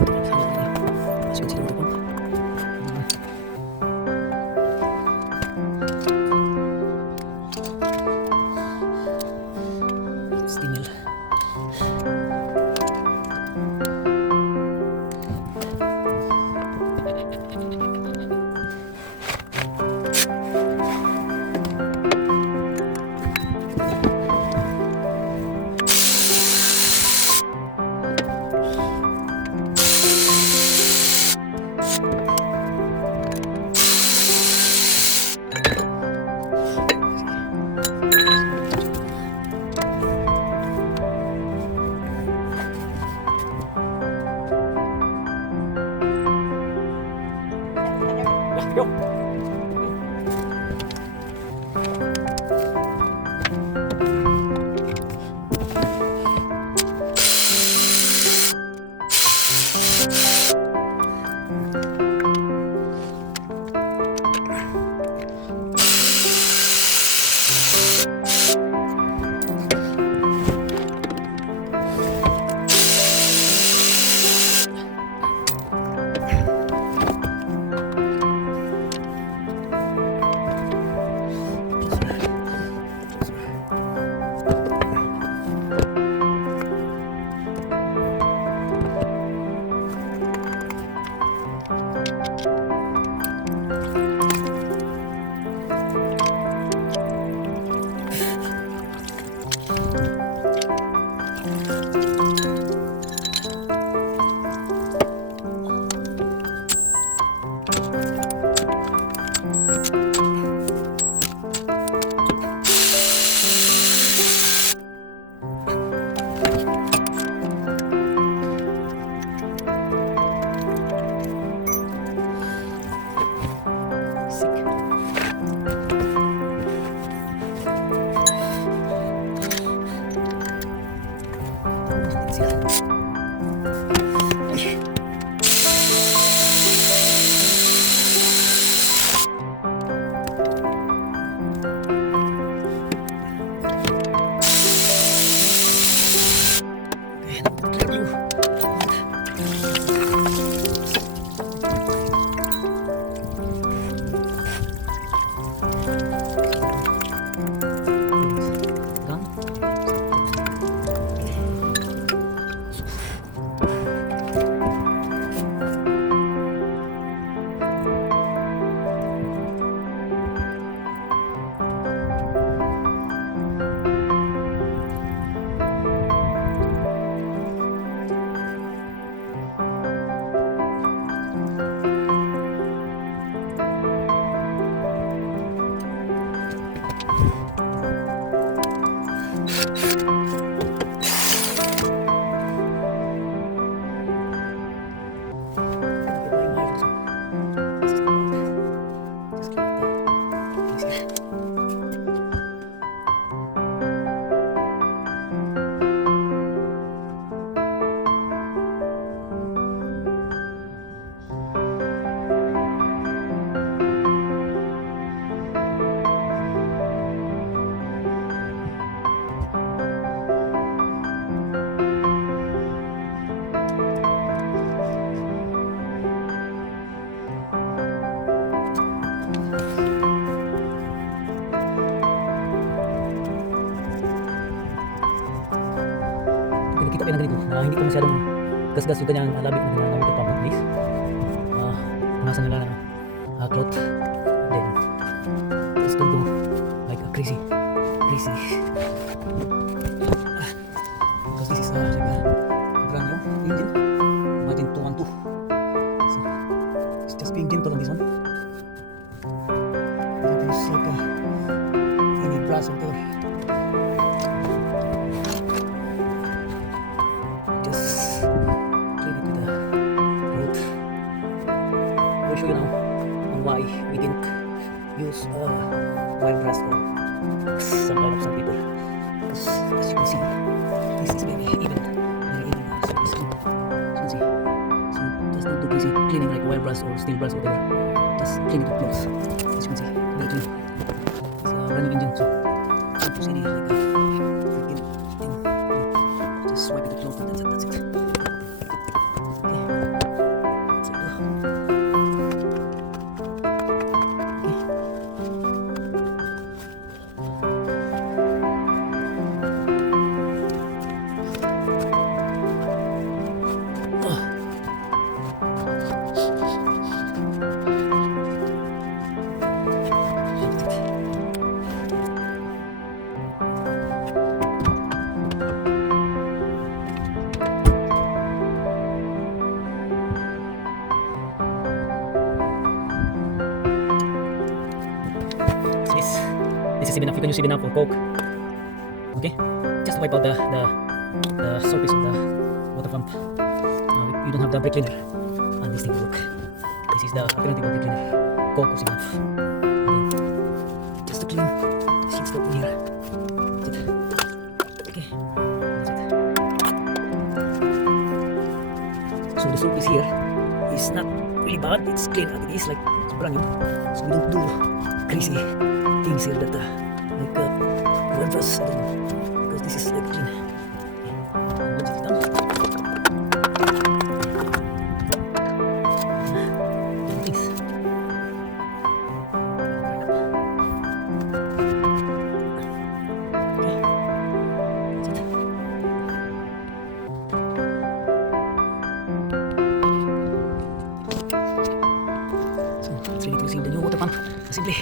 As you can see, the water pump. Stimmel. Go. Nakikita kayo na ganito na hindi ko masyadong gasgas yung kanyang labi na waterpump at least punasan nila na cloth, then just don't go like a crazy because this is like a brand new engine, imagine 212, so it's just being gentle on this one. There's like any brass or whatever. I'll show you now on why we didn't use wire brush or some kind of sandpaper, because as you can see this is very even, so it's good. As you can see, so just don't do crazy cleaning like wire brush or steel brush or whatever, just clean it up close. As you can see, very clean. It's a running engine, so don't use any like freaking thing. Just wipe it up close and that's it. Okay. is 7 up. You can use 7 up or Coke. Okay, just wipe out the surface of the water pump. You don't have the brake cleaner, and this thing will work. This is the alternative of brake cleaner, Coke or 7 up. And then just to clean the shit stuff in here. That's it. Okay, that's it. So the surface here is not really bad. It's clean as it is, like it's brand new. So we don't do crazy things here that like run fast, because this is like clean. And once it's done, things. Okay, that's it. So it's ready to receive the new water pump. Simply